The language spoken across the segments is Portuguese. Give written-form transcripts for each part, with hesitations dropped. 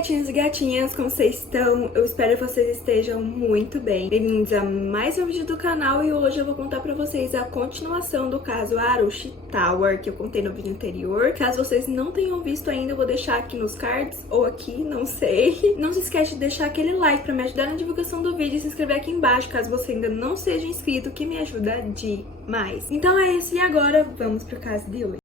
gatinhos e gatinhas, como vocês estão? Eu espero que vocês estejam muito bem. Bem-vindos a mais um vídeo do canal e hoje eu vou contar pra vocês a continuação do caso Arushi Tower, que eu contei no vídeo anterior. Caso vocês não tenham visto ainda, eu vou deixar aqui nos cards, ou aqui, não sei. Não se esquece de deixar aquele like pra me ajudar na divulgação do vídeo e se inscrever aqui embaixo, caso você ainda não seja inscrito, que me ajuda demais. Então é isso, e agora vamos pro caso de hoje.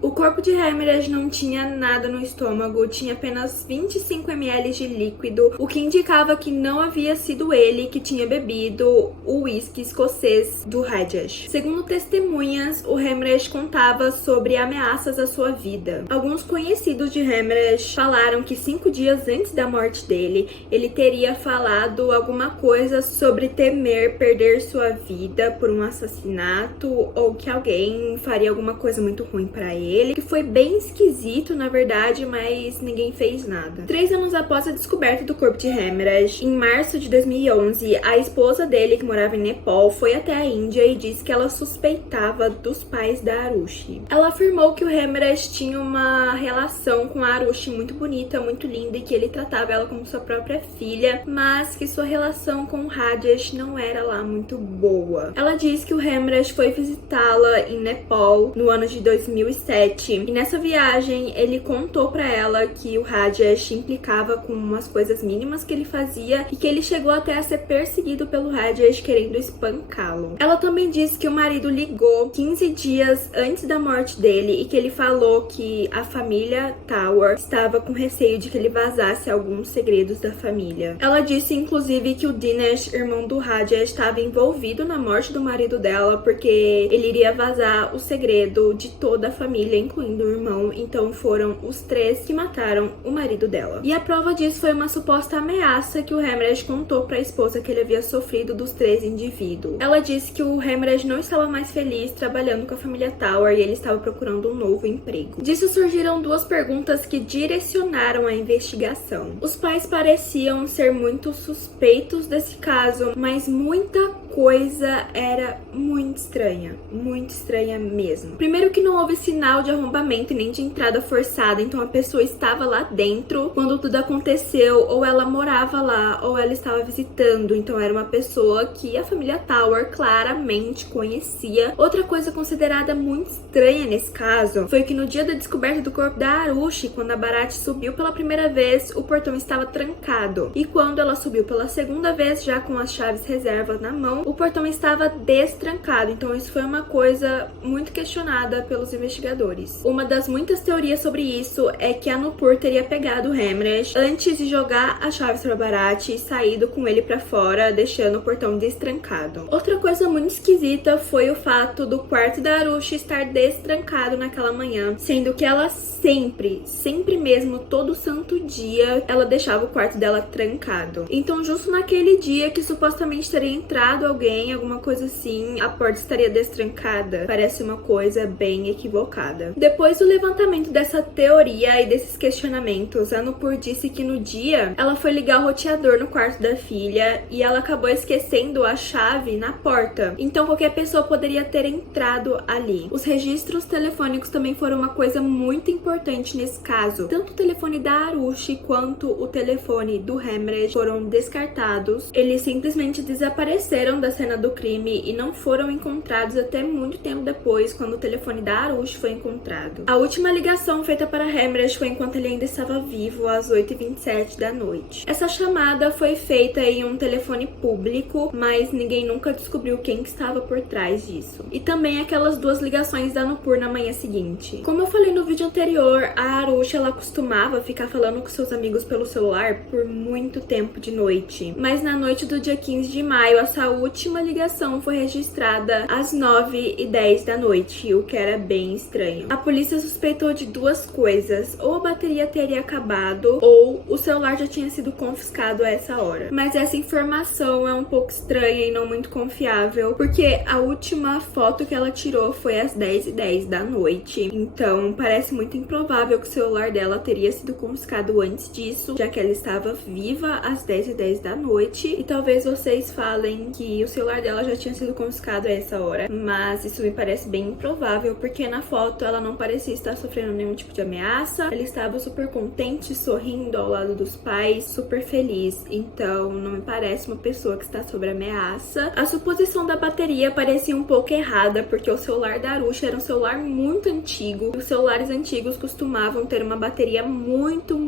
O corpo de Hemerej não tinha nada no estômago, tinha apenas 25 ml de líquido, o que indicava que não havia sido ele que tinha bebido o uísque escocês do Rajesh. Segundo testemunhas, o Hemerej contava sobre ameaças à sua vida. Alguns conhecidos de Hemerej falaram que 5 dias antes da morte dele, ele teria falado alguma coisa sobre temer perder sua vida por um assassinato ou que alguém faria alguma coisa muito ruim pra ele. Que foi bem esquisito, na verdade, mas ninguém fez nada. 3 anos após a descoberta do corpo de Hemerej, em março de 2011, a esposa dele, que morava em Nepal, foi até a Índia e disse que ela suspeitava dos pais da Arushi. Ela afirmou que o Hemerej tinha uma relação com a Arushi muito bonita, muito linda, e que ele tratava ela como sua própria filha, mas que sua relação com o Rajesh não era lá muito boa. Ela disse que o Hemerej foi visitá-la em Nepal no ano de 2007, e nessa viagem ele contou pra ela que o Rajesh implicava com umas coisas mínimas que ele fazia e que ele chegou até a ser perseguido pelo Rajesh querendo espancá-lo. Ela também disse que o marido ligou 15 dias antes da morte dele e que ele falou que a família Tower estava com receio de que ele vazasse alguns segredos da família. Ela disse inclusive que o Dinesh, irmão do Rajesh, estava envolvido na morte do marido dela porque ele iria vazar o segredo de toda a família, incluindo o irmão, então foram os 3 que mataram o marido dela. E a prova disso foi uma suposta ameaça que o Hemerej contou para a esposa que ele havia sofrido dos 3 indivíduos. Ela disse que o Hemerej não estava mais feliz trabalhando com a família Tower e ele estava procurando um novo emprego. Disso surgiram 2 perguntas que direcionaram a investigação. Os pais pareciam ser muito suspeitos desse caso, mas muita coisa era muito estranha mesmo. Primeiro que não houve sinal de arrombamento e nem de entrada forçada, então a pessoa estava lá dentro quando tudo aconteceu, ou ela morava lá, ou ela estava visitando, então era uma pessoa que a família Tower claramente conhecia. Outra coisa considerada muito estranha nesse caso foi que no dia da descoberta do corpo da Arushi, quando a Bharat subiu pela primeira vez, o portão estava trancado, e quando ela subiu pela segunda vez, já com as chaves reservas na mão, o portão estava destrancado, então isso foi uma coisa muito questionada pelos investigadores. Uma das muitas teorias sobre isso é que a Nupur teria pegado o Hemerej antes de jogar as chaves para Bharat e saído com ele para fora, deixando o portão destrancado. Outra coisa muito esquisita foi o fato do quarto da Arushi estar destrancado naquela manhã, sendo que ela sempre mesmo, todo santo dia, ela deixava o quarto dela trancado. Então, justo naquele dia que supostamente teria entrado alguém, alguma coisa assim, a porta estaria destrancada. Parece uma coisa bem equivocada. Depois do levantamento dessa teoria e desses questionamentos, a Nupur disse que no dia ela foi ligar o roteador no quarto da filha e ela acabou esquecendo a chave na porta. Então qualquer pessoa poderia ter entrado ali. Os registros telefônicos também foram uma coisa muito importante nesse caso. Tanto o telefone da Arushi quanto o telefone do Hemerej foram descartados. Eles simplesmente desapareceram da cena do crime e não foram encontrados até muito tempo depois, quando o telefone da Arushi foi encontrado. A última ligação feita para Hemerej foi enquanto ele ainda estava vivo, às 8h27 da noite. Essa chamada foi feita em um telefone público, mas ninguém nunca descobriu quem que estava por trás disso. E também aquelas 2 ligações da Nupur na manhã seguinte. Como eu falei no vídeo anterior, a Arushi ela costumava ficar falando com seus amigos pelo celular por muito tempo de noite. Mas na noite do dia 15 de maio, essa última ligação foi registrada às 9h10 da noite, o que era bem estranho. A polícia suspeitou de 2 coisas: ou a bateria teria acabado, ou o celular já tinha sido confiscado a essa hora. Mas essa informação é um pouco estranha e não muito confiável, porque a última foto que ela tirou foi às 10h10 da noite. Então parece muito improvável que o celular dela teria sido confiscado antes disso, já que ela estava viva às 10h10 da noite. E talvez vocês falem que o celular dela já tinha sido confiscado a essa hora, mas isso me parece bem improvável, porque na foto foto, ela não parecia estar sofrendo nenhum tipo de ameaça. Ela estava super contente, sorrindo ao lado dos pais, super feliz. Então, não me parece uma pessoa que está sob ameaça. A suposição da bateria parecia um pouco errada, porque o celular da Arusha era um celular muito antigo. Os celulares antigos costumavam ter uma bateria muito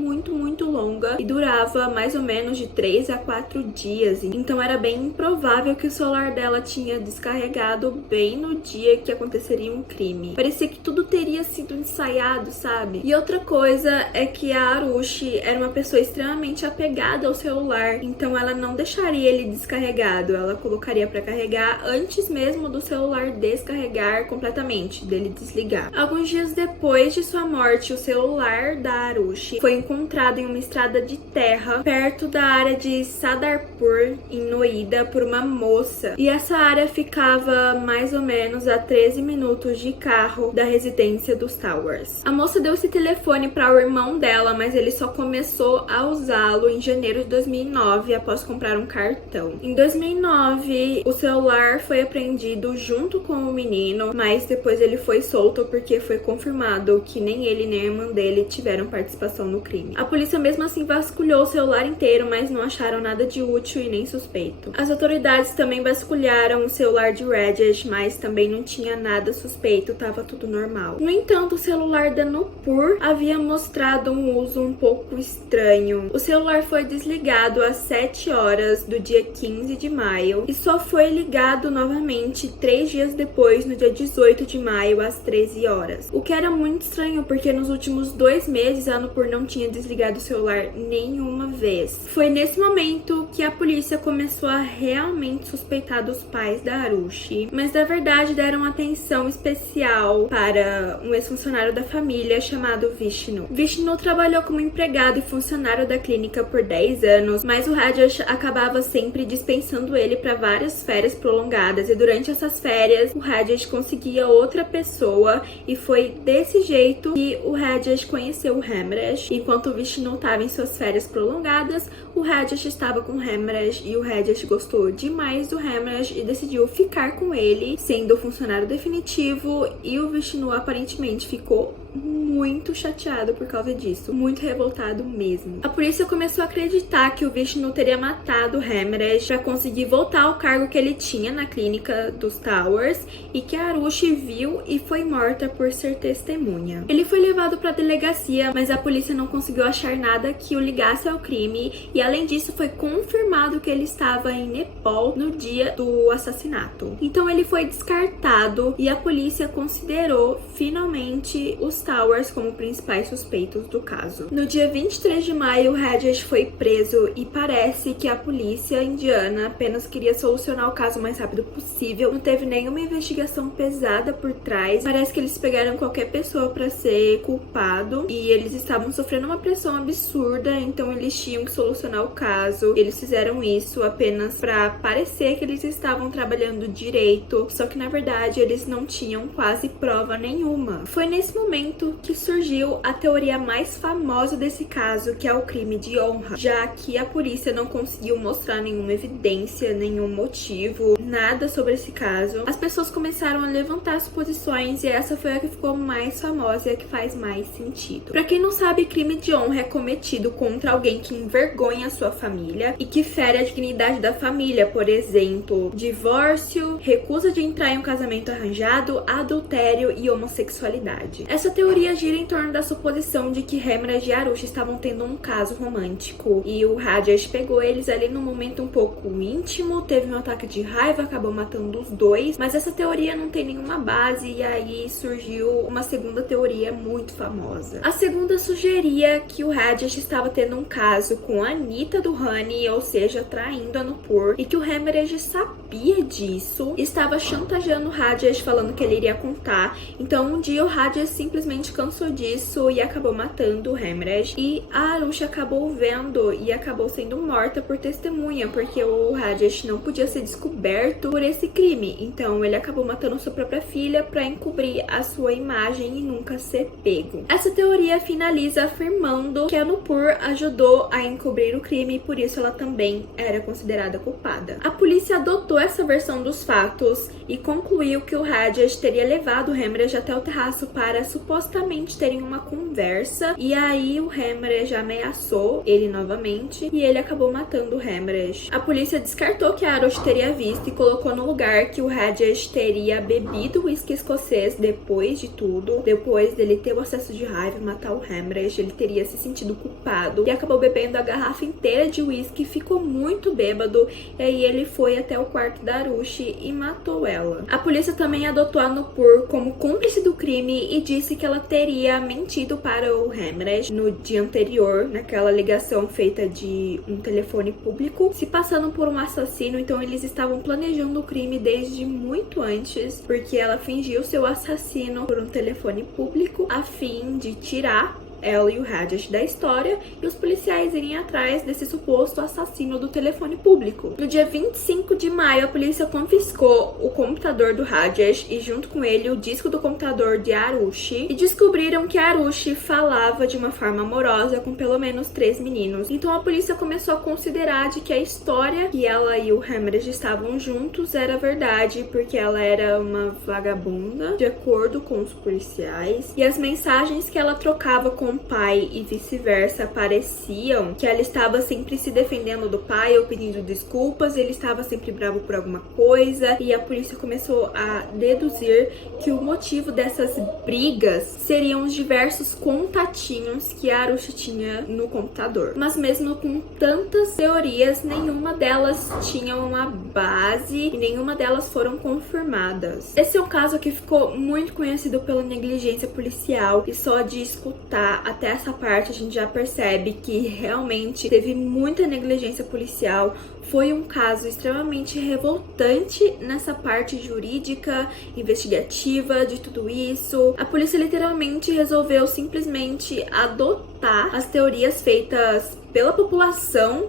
longa e durava mais ou menos de 3 a 4 dias. Então, era bem improvável que o celular dela tinha descarregado bem no dia que aconteceria um crime. Parecia que tudo teria sido ensaiado, sabe? E outra coisa é que a Arushi era uma pessoa extremamente apegada ao celular, então ela não deixaria ele descarregado, ela colocaria para carregar antes mesmo do celular descarregar completamente, dele desligar. Alguns dias depois de sua morte, o celular da Arushi foi encontrado em uma estrada de terra perto da área de Sadarpur, em Noida, por uma moça. E essa área ficava mais ou menos a 13 minutos de carro da residência dos Towers. A moça deu esse telefone para o irmão dela, mas ele só começou a usá-lo em janeiro de 2009, após comprar um cartão. Em 2009, o celular foi apreendido junto com o menino, mas depois ele foi solto porque foi confirmado que nem ele nem a irmã dele tiveram participação no crime. A polícia mesmo assim vasculhou o celular inteiro, mas não acharam nada de útil e nem suspeito. As autoridades também vasculharam o celular de Rajesh, mas também não tinha nada suspeito, tava tudo normal. No entanto, o celular da Nupur havia mostrado um uso um pouco estranho. O celular foi desligado às 7 horas do dia 15 de maio e só foi ligado novamente 3 dias depois, no dia 18 de maio, às 13 horas. O que era muito estranho, porque nos últimos 2 meses a Nupur não tinha desligado o celular nenhuma vez. Foi nesse momento que a polícia começou a realmente suspeitar dos pais da Arushi, mas na verdade deram atenção especial para um ex-funcionário da família chamado Vishnu. Vishnu trabalhou como empregado e funcionário da clínica por 10 anos, mas o Rajesh acabava sempre dispensando ele para várias férias prolongadas, e durante essas férias o Rajesh conseguia outra pessoa, e foi desse jeito que o Rajesh conheceu o Hemresh. Enquanto o Vishnu estava em suas férias prolongadas, o Rajesh estava com o Hemresh, e o Rajesh gostou demais do Hemresh e decidiu ficar com ele, sendo o funcionário definitivo, e o Vishnu aparentemente ficou muito chateado por causa disso, muito revoltado mesmo. A polícia começou a acreditar que o Vishnu teria matado o Hemresh para conseguir voltar ao cargo que ele tinha na clínica dos Towers, e que a Arushi viu e foi morta por ser testemunha. Ele foi levado para a delegacia, mas a polícia não conseguiu achar nada que o ligasse ao crime, e além disso foi confirmado que ele estava em Nepal no dia do assassinato. Então ele foi descartado e a polícia considerou finalmente os Towers como principais suspeitos do caso. No dia 23 de maio, Rajesh foi preso, e parece que a polícia indiana apenas queria solucionar o caso o mais rápido possível. Não teve nenhuma investigação pesada por trás. Parece que eles pegaram qualquer pessoa para ser culpado, e eles estavam sofrendo uma pressão absurda, então eles tinham que solucionar o caso. Eles fizeram isso apenas para parecer que eles estavam trabalhando direito, só que na verdade eles não tinham quase prova nenhuma. Foi nesse momento que surgiu a teoria mais famosa desse caso, que é o crime de honra, já que a polícia não conseguiu mostrar nenhuma evidência, nenhum motivo, nada sobre esse caso. As pessoas começaram a levantar suposições, e essa foi a que ficou mais famosa e a que faz mais sentido. Pra quem não sabe, crime de honra é cometido contra alguém que envergonha a sua família e que fere a dignidade da família, por exemplo, divórcio, recusa de entrar em um casamento arranjado, adultério e homossexualidade. Essa teoria gira em torno da suposição de que Hemresh e Arushi estavam tendo um caso romântico, e o Rajesh pegou eles ali num momento um pouco íntimo, teve um ataque de raiva, acabou matando os dois, mas essa teoria não tem nenhuma base, e aí surgiu uma segunda teoria muito famosa. A segunda sugeria que o Rajesh estava tendo um caso com a Anita do Honey, ou seja, traindo a Nupur, e que o Hemresh sabia disso, estava chantageando o Rajesh, falando que ele iria contar. Então um dia o Rajesh simplesmente cansou disso e acabou matando o Hemresh, e a Arusha acabou vendo e acabou sendo morta por testemunha, porque o Rajesh não podia ser descoberto por esse crime, então ele acabou matando sua própria filha para encobrir a sua imagem e nunca ser pego. Essa teoria finaliza afirmando que a Nupur ajudou a encobrir o crime, e por isso ela também era considerada culpada. A polícia adotou essa versão dos fatos e concluiu que o Rajesh teria levado o Hemresh até o terraço para supostamente terem uma conversa. E aí o Hemmerich ameaçou ele novamente e ele acabou matando o Hemmerich. A polícia descartou que a Arush teria visto e colocou no lugar que o Rajesh teria bebido uísque escocês depois de tudo. Depois dele ter o acesso de raiva e matar o Hemmerich, ele teria se sentido culpado e acabou bebendo a garrafa inteira de uísque, ficou muito bêbado e aí ele foi até o quarto da Arush e matou ela. A polícia também adotou a Nupur como cúmplice do crime e disse que ela teria mentido para o Hemmerich no dia anterior, naquela ligação feita de um telefone público, se passando por um assassino. Então eles estavam planejando o crime desde muito antes, porque ela fingiu ser o assassino por um telefone público a fim de tirar ela e o Rajesh da história e os policiais irem atrás desse suposto assassino do telefone público. No dia 25 de maio, a polícia confiscou o computador do Rajesh e junto com ele o disco do computador de Arush e descobriram que Arush falava de uma forma amorosa com pelo menos 3 meninos. Então a polícia começou a considerar de que a história que ela e o Hemmerich estavam juntos era verdade, porque ela era uma vagabunda, de acordo com os policiais, e as mensagens que ela trocava com o pai e vice-versa pareciam que ela estava sempre se defendendo do pai ou pedindo desculpas, ele estava sempre bravo por alguma coisa, e a polícia começou a deduzir que o motivo dessas brigas seriam os diversos contatinhos que a Arush tinha no computador. Mas mesmo com tantas teorias, nenhuma delas tinha uma base e nenhuma delas foram confirmadas. Esse é um caso que ficou muito conhecido pela negligência policial e só de escutar até essa parte a gente já percebe que realmente teve muita negligência policial. Foi um caso extremamente revoltante nessa parte jurídica, investigativa de tudo isso. A polícia literalmente resolveu simplesmente adotar as teorias feitas pela população,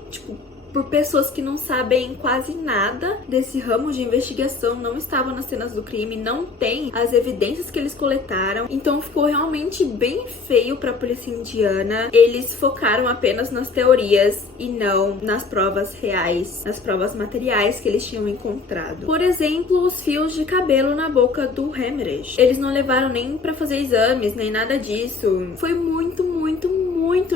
por pessoas que não sabem quase nada desse ramo de investigação, não estavam nas cenas do crime, não tem as evidências que eles coletaram. Então ficou realmente bem feio para a polícia indiana. Eles focaram apenas nas teorias e não nas provas reais, nas provas materiais que eles tinham encontrado. Por exemplo, os fios de cabelo na boca do Hemmerich. Eles não levaram nem para fazer exames, nem nada disso. Foi muito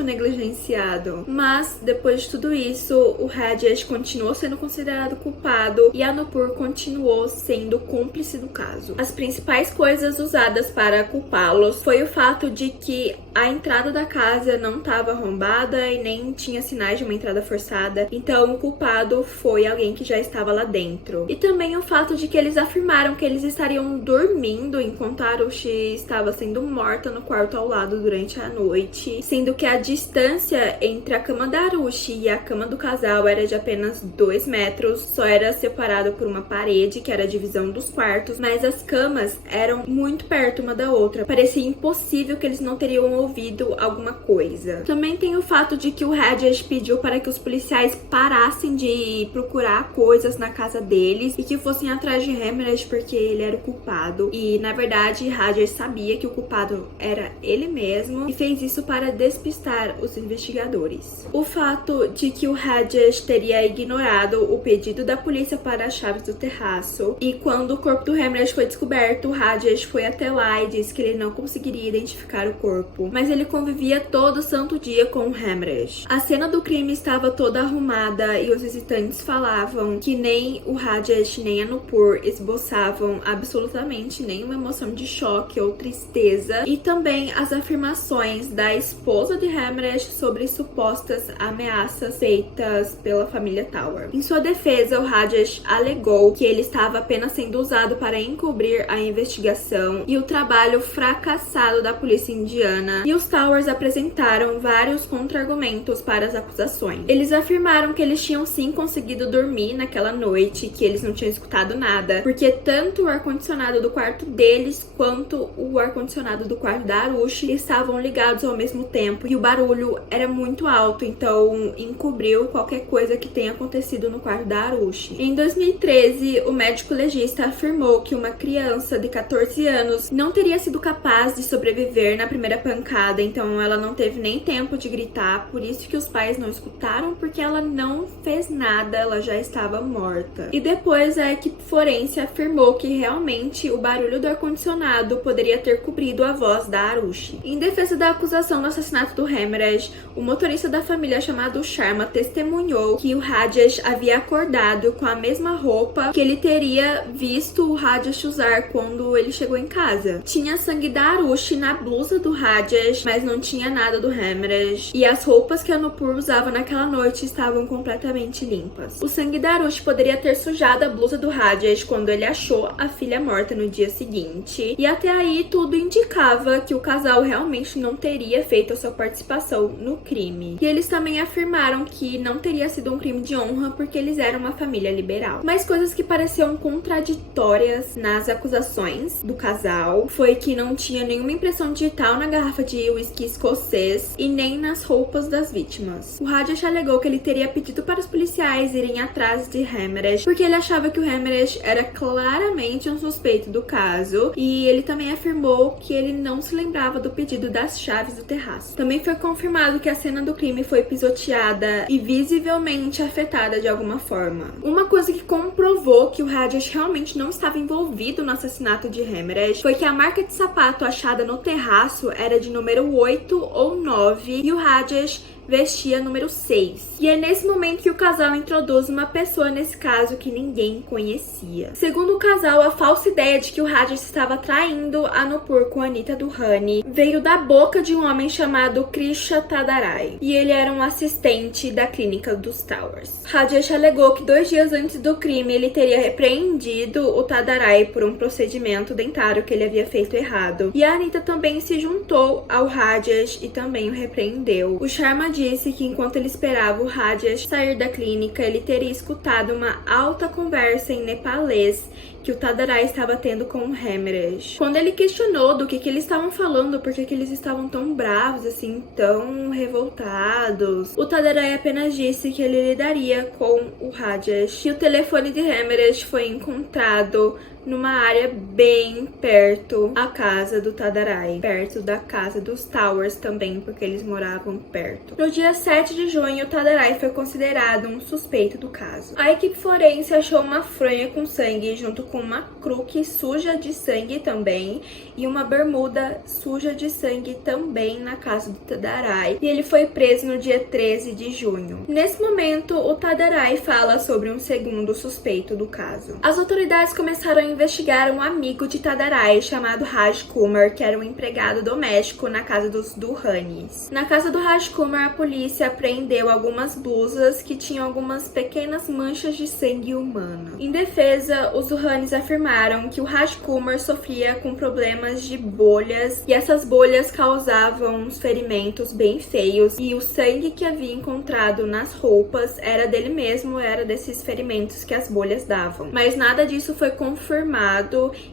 negligenciado. Mas, depois de tudo isso, o Rajesh continuou sendo considerado culpado e a Nupur continuou sendo cúmplice do caso. As principais coisas usadas para culpá-los foi o fato de que a entrada da casa não estava arrombada e nem tinha sinais de uma entrada forçada, então o culpado foi alguém que já estava lá dentro. E também o fato de que eles afirmaram que eles estariam dormindo enquanto a Arush estava sendo morta no quarto ao lado durante a noite, sendo que a distância entre a cama da Arush e a cama do casal era de apenas 2 metros, só era separado por uma parede, que era a divisão dos quartos, mas as camas eram muito perto uma da outra. Parecia impossível que eles não teriam ouvido alguma coisa. Também tem o fato de que o Rajesh pediu para que os policiais parassem de procurar coisas na casa deles e que fossem atrás de Hemmerich porque ele era o culpado. E, na verdade, Rajesh sabia que o culpado era ele mesmo e fez isso para despistar os investigadores. O fato de que o Rajesh teria ignorado o pedido da polícia para as chaves do terraço e quando o corpo do Hemmerich foi descoberto, o Rajesh foi até lá e disse que ele não conseguiria identificar o corpo, mas ele convivia todo santo dia com o Hemmerich. A cena do crime estava toda arrumada e os visitantes falavam que nem o Rajesh nem a Nupur esboçavam absolutamente nenhuma emoção de choque ou tristeza, e também as afirmações da esposa de Hemmerich sobre supostas ameaças feitas pela família Tower. Em sua defesa, o Rajesh alegou que ele estava apenas sendo usado para encobrir a investigação e o trabalho fracassado da polícia indiana, e os Towers apresentaram vários contra-argumentos para as acusações. Eles afirmaram que eles tinham sim conseguido dormir naquela noite, que eles não tinham escutado nada, porque tanto o ar-condicionado do quarto deles quanto o ar-condicionado do quarto da Arush estavam ligados ao mesmo tempo, e e o barulho era muito alto, então encobriu qualquer coisa que tenha acontecido no quarto da Arushi. Em 2013, o médico legista afirmou que uma criança de 14 anos não teria sido capaz de sobreviver na primeira pancada, então ela não teve nem tempo de gritar, por isso que os pais não escutaram, porque ela não fez nada, ela já estava morta. E depois a equipe forense afirmou que realmente o barulho do ar-condicionado poderia ter cobrido a voz da Arushi. Em defesa da acusação do assassinato do Hemmerich, o motorista da família chamado Sharma testemunhou que o Rajesh havia acordado com a mesma roupa que ele teria visto o Rajesh usar quando ele chegou em casa. Tinha sangue da Arushi na blusa do Rajesh, mas não tinha nada do Hemmerich, e as roupas que a Nupur usava naquela noite estavam completamente limpas. O sangue da Arushi poderia ter sujado a blusa do Rajesh quando ele achou a filha morta no dia seguinte, e até aí tudo indicava que o casal realmente não teria feito a sua participação no crime. E eles também afirmaram que não teria sido um crime de honra porque eles eram uma família liberal. Mas coisas que pareciam contraditórias nas acusações do casal foi que não tinha nenhuma impressão digital na garrafa de whisky escocês e nem nas roupas das vítimas. O Rajesh alegou que ele teria pedido para os policiais irem atrás de Hemmerich porque ele achava que o Hemmerich era claramente um suspeito do caso, e ele também afirmou que ele não se lembrava do pedido das chaves do terraço. Também foi confirmado que a cena do crime foi pisoteada e visivelmente afetada de alguma forma. Uma coisa que comprovou que o Rajesh realmente não estava envolvido no assassinato de Hemmerich foi que a marca de sapato achada no terraço era de número 8 ou 9 e o Rajesh vestia número 6. E é nesse momento que o casal introduz uma pessoa nesse caso que ninguém conhecia. Segundo o casal, a falsa ideia de que o Rajesh estava traindo a Nupur com a Anita Duhani veio da boca de um homem chamado Krisha Tadarai, e ele era um assistente da clínica dos Towers. Rajesh alegou que 2 dias antes do crime ele teria repreendido o Tadarai por um procedimento dentário que ele havia feito errado, e a Anita também se juntou ao Rajesh e também o repreendeu. O Sharma disse que enquanto ele esperava o Rajesh sair da clínica, ele teria escutado uma alta conversa em nepalês que o Tadarai estava tendo com o Hemmerich. Quando ele questionou do que eles estavam falando, por que eles estavam tão bravos, assim, tão revoltados, o Tadarai apenas disse que ele lidaria com o Rajesh. E o telefone de Hemmerich foi encontrado numa área bem perto da casa do Tadarai, perto da casa dos Towers também, porque eles moravam perto. No dia 7 de junho, o Tadarai foi considerado um suspeito do caso. A equipe forense achou uma fronha com sangue junto com uma crook suja de sangue também e uma bermuda suja de sangue também na casa do Tadarai, e ele foi preso no dia 13 de junho. Nesse momento, o Tadarai fala sobre um segundo suspeito do caso. As autoridades começaram a investigar um amigo de Tadarai chamado Raj Kumar, que era um empregado doméstico na casa dos Duhanis. Na casa do Raj Kumar, a polícia apreendeu algumas blusas que tinham algumas pequenas manchas de sangue humano. Em defesa, os Duhanis afirmaram que o Raj Kumar sofria com problemas de bolhas e essas bolhas causavam uns ferimentos bem feios, e o sangue que havia encontrado nas roupas era dele mesmo, era desses ferimentos que as bolhas davam. Mas nada disso foi confirmado,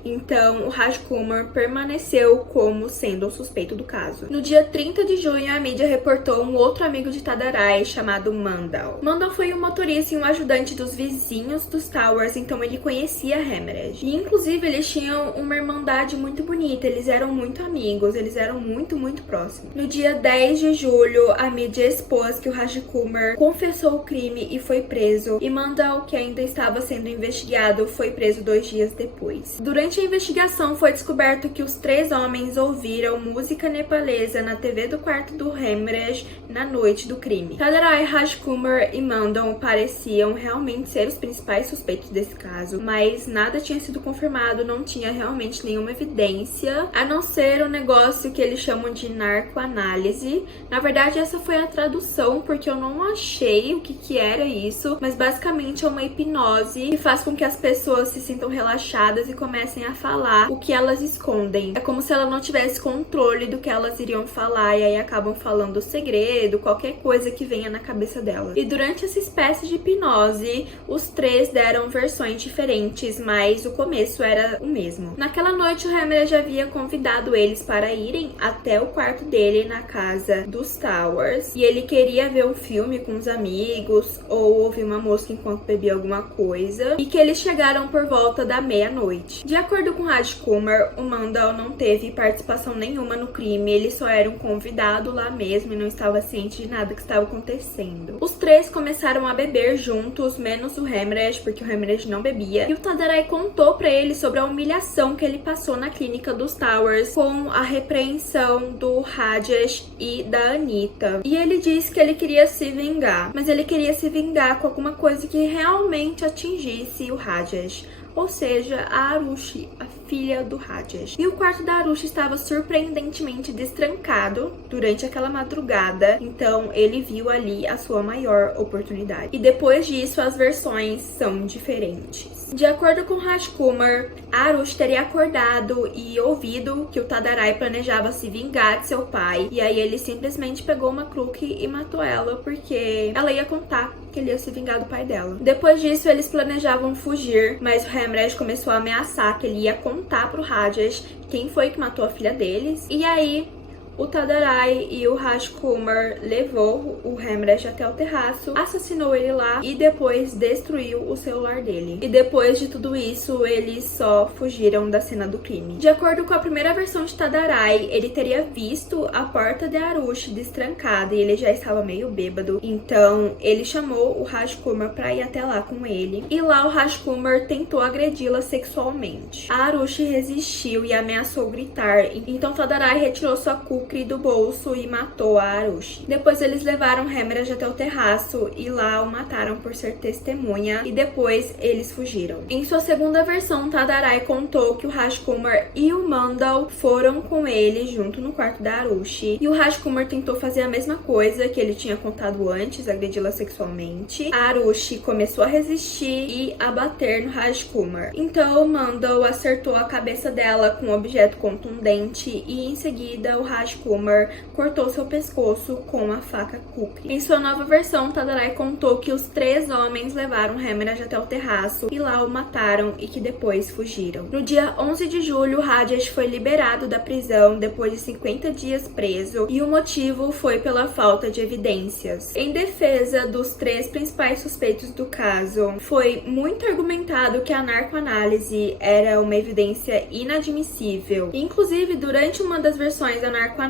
então o Raj Kumar permaneceu como sendo o suspeito do caso. No dia 30 de junho, a mídia reportou um outro amigo de Tadarai chamado Mandal. Mandal foi um motorista e um ajudante dos vizinhos dos Towers, então ele conhecia Hemmerich. E inclusive eles tinham uma irmandade muito bonita, eles eram muito amigos, eles eram muito próximos. No dia 10 de julho, a mídia expôs que o Raj Kumar confessou o crime e foi preso, e Mandal, que ainda estava sendo investigado, foi preso 2 dias depois. Durante a investigação, foi descoberto que os 3 homens ouviram música nepalesa na TV do quarto do Hemmerich na noite do crime. Tadarai, Raj Kumar e Mandal pareciam realmente ser os principais suspeitos desse caso, mas nada tinha sido confirmado, não tinha realmente nenhuma evidência, a não ser um negócio que eles chamam de narcoanálise. Na verdade, essa foi a tradução, porque eu não achei o que era isso, mas basicamente é uma hipnose que faz com que as pessoas se sintam relaxadas fechadas e comecem a falar o que elas escondem. É como se ela não tivesse controle do que elas iriam falar e aí acabam falando o segredo, qualquer coisa que venha na cabeça dela. E durante essa espécie de hipnose, os três deram versões diferentes, mas o começo era o mesmo. Naquela noite, o Hemmerich havia convidado eles para irem até o quarto dele na casa dos Towers e ele queria ver um filme com os amigos ou ouvir uma música enquanto bebia alguma coisa, e que eles chegaram por volta da meia-noite. De acordo com Raj Kumar, o Mandal não teve participação nenhuma no crime, ele só era um convidado lá mesmo e não estava ciente de nada que estava acontecendo. Os três começaram a beber juntos, menos o Hemmerich, porque o Hemmerich não bebia, e o Tadarai contou pra ele sobre a humilhação que ele passou na clínica dos Towers com a repreensão do Rajesh e da Anita. E ele disse que ele queria se vingar, mas ele queria se vingar com alguma coisa que realmente atingisse o Rajesh, ou seja, a Arushi, a filha do Rajesh. E o quarto da Arushi estava surpreendentemente destrancado durante aquela madrugada, então ele viu ali a sua maior oportunidade. E depois disso, as versões são diferentes. De acordo com Raj Kumar, a Arushi teria acordado e ouvido que o Tadarai planejava se vingar de seu pai, e aí ele simplesmente pegou uma Kruk e matou ela, porque ela ia contar que ele ia se vingar do pai dela. Depois disso, eles planejavam fugir, mas o Hemmerich começou a ameaçar que ele ia contar pro Rajesh quem foi que matou a filha deles, e aí o Tadarai e o Raj Kumar levou o Hemmerich até o terraço, assassinou ele lá e depois destruiu o celular dele. E depois de tudo isso, eles só fugiram da cena do crime. De acordo com a primeira versão de Tadarai, ele teria visto a porta de Arushi destrancada e ele já estava meio bêbado. Então, ele chamou o Raj Kumar pra ir até lá com ele. E lá o Raj Kumar tentou agredi-la sexualmente. A Arushi resistiu e ameaçou gritar. Então, Tadarai retirou sua culpa do bolso e matou a Arushi. Depois eles levaram Hemmerich até o terraço e lá o mataram por ser testemunha e depois eles fugiram. Em sua segunda versão, Tadarai contou que o Raj Kumar e o Mandal foram com ele junto no quarto da Arushi e o Raj Kumar tentou fazer a mesma coisa que ele tinha contado antes, agredi-la sexualmente. A Arushi começou a resistir e a bater no Raj Kumar. Então o Mandal acertou a cabeça dela com um objeto contundente e em seguida o Raj Kumar cortou seu pescoço com a faca Kukri. Em sua nova versão, Tadarai contou que os três homens levaram Hemmerich até o terraço e lá o mataram e que depois fugiram. No dia 11 de julho, Rajesh foi liberado da prisão depois de 50 dias preso e o motivo foi pela falta de evidências. Em defesa dos três principais suspeitos do caso, foi muito argumentado que a narcoanálise era uma evidência inadmissível. Inclusive, durante uma das versões da narcoanálise,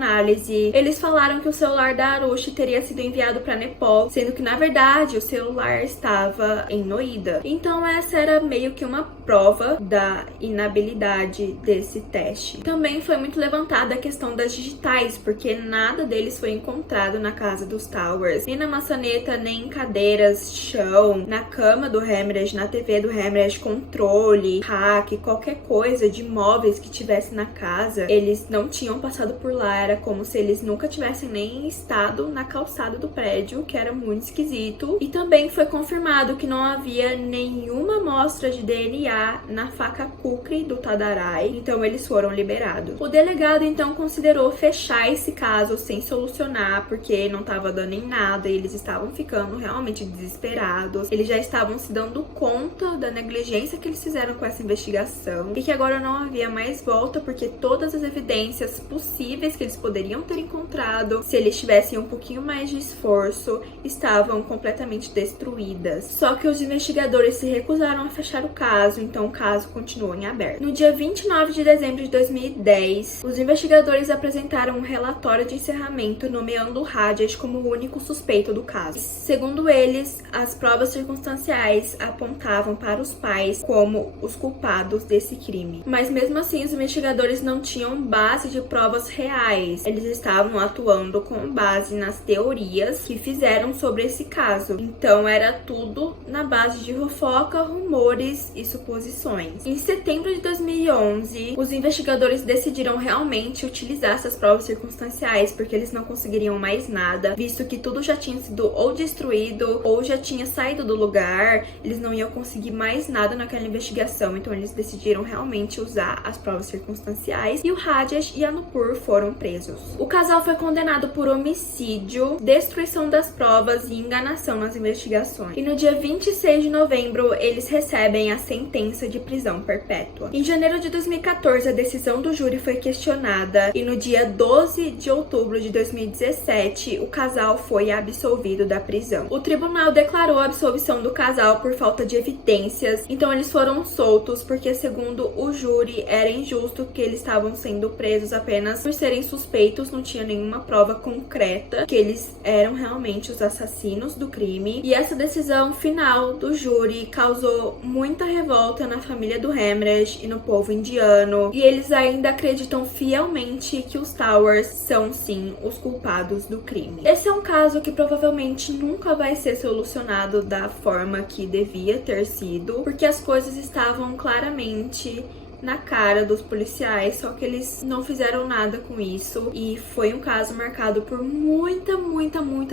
eles falaram que o celular da Arushi teria sido enviado para Nepal, sendo que na verdade o celular estava em Noida. Então essa era meio que uma prova da inabilidade desse teste. Também foi muito levantada a questão das digitais, porque nada deles foi encontrado na casa dos Towers, nem na maçaneta, nem em cadeiras, chão, na cama do Hemmerich, na TV do Hemmerich, controle, rack, qualquer coisa de móveis que tivesse na casa, eles não tinham passado por lá. Era como se eles nunca tivessem nem estado na calçada do prédio, que era muito esquisito. E também foi confirmado que não havia nenhuma amostra de DNA na faca Kukri do Tadarai, então eles foram liberados. O delegado então considerou fechar esse caso sem solucionar, porque não estava dando em nada, e eles estavam ficando realmente desesperados, eles já estavam se dando conta da negligência que eles fizeram com essa investigação, e que agora não havia mais volta, porque todas as evidências possíveis que eles poderiam ter encontrado, se eles tivessem um pouquinho mais de esforço, estavam completamente destruídas. Só que os investigadores se recusaram a fechar o caso, então o caso continuou em aberto. No dia 29 de dezembro de 2010, os investigadores apresentaram um relatório de encerramento nomeando o Rajesh como o único suspeito do caso. Segundo eles, as provas circunstanciais apontavam para os pais como os culpados desse crime. Mas mesmo assim, os investigadores não tinham base de provas reais. policiais, eles estavam atuando com base nas teorias que fizeram sobre esse caso. Então era tudo na base de fofoca, rumores e suposições. Em setembro de 2011, os investigadores decidiram realmente utilizar essas provas circunstanciais, porque eles não conseguiriam mais nada, visto que tudo já tinha sido ou destruído ou já tinha saído do lugar, eles não iam conseguir mais nada naquela investigação, então eles decidiram realmente usar as provas circunstanciais e o Rajesh e a Nupur foram presos. O casal foi condenado por homicídio, destruição das provas e enganação nas investigações. E no dia 26 de novembro, eles recebem a sentença de prisão perpétua. Em janeiro de 2014, a decisão do júri foi questionada e no dia 12 de outubro de 2017, o casal foi absolvido da prisão. O tribunal declarou a absolvição do casal por falta de evidências, então eles foram soltos porque, segundo o júri, era injusto que eles estavam sendo presos apenas por serem suspeitos, não tinha nenhuma prova concreta que eles eram realmente os assassinos do crime. E essa decisão final do júri causou muita revolta na família do Hemresh e no povo indiano, e eles ainda acreditam fielmente que os Towers são sim os culpados do crime. Esse é um caso que provavelmente nunca vai ser solucionado da forma que devia ter sido, porque as coisas estavam claramente na cara dos policiais, só que eles não fizeram nada com isso, e foi um caso marcado por muita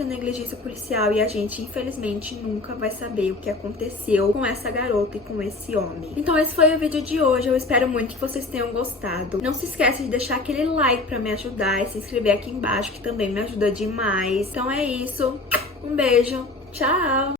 negligência policial, e a gente infelizmente nunca vai saber o que aconteceu com essa garota e com esse homem. Então esse foi o vídeo de hoje, eu espero muito que vocês tenham gostado. Não se esqueça de deixar aquele like pra me ajudar e se inscrever aqui embaixo, que também me ajuda demais. Então é isso, um beijo, tchau!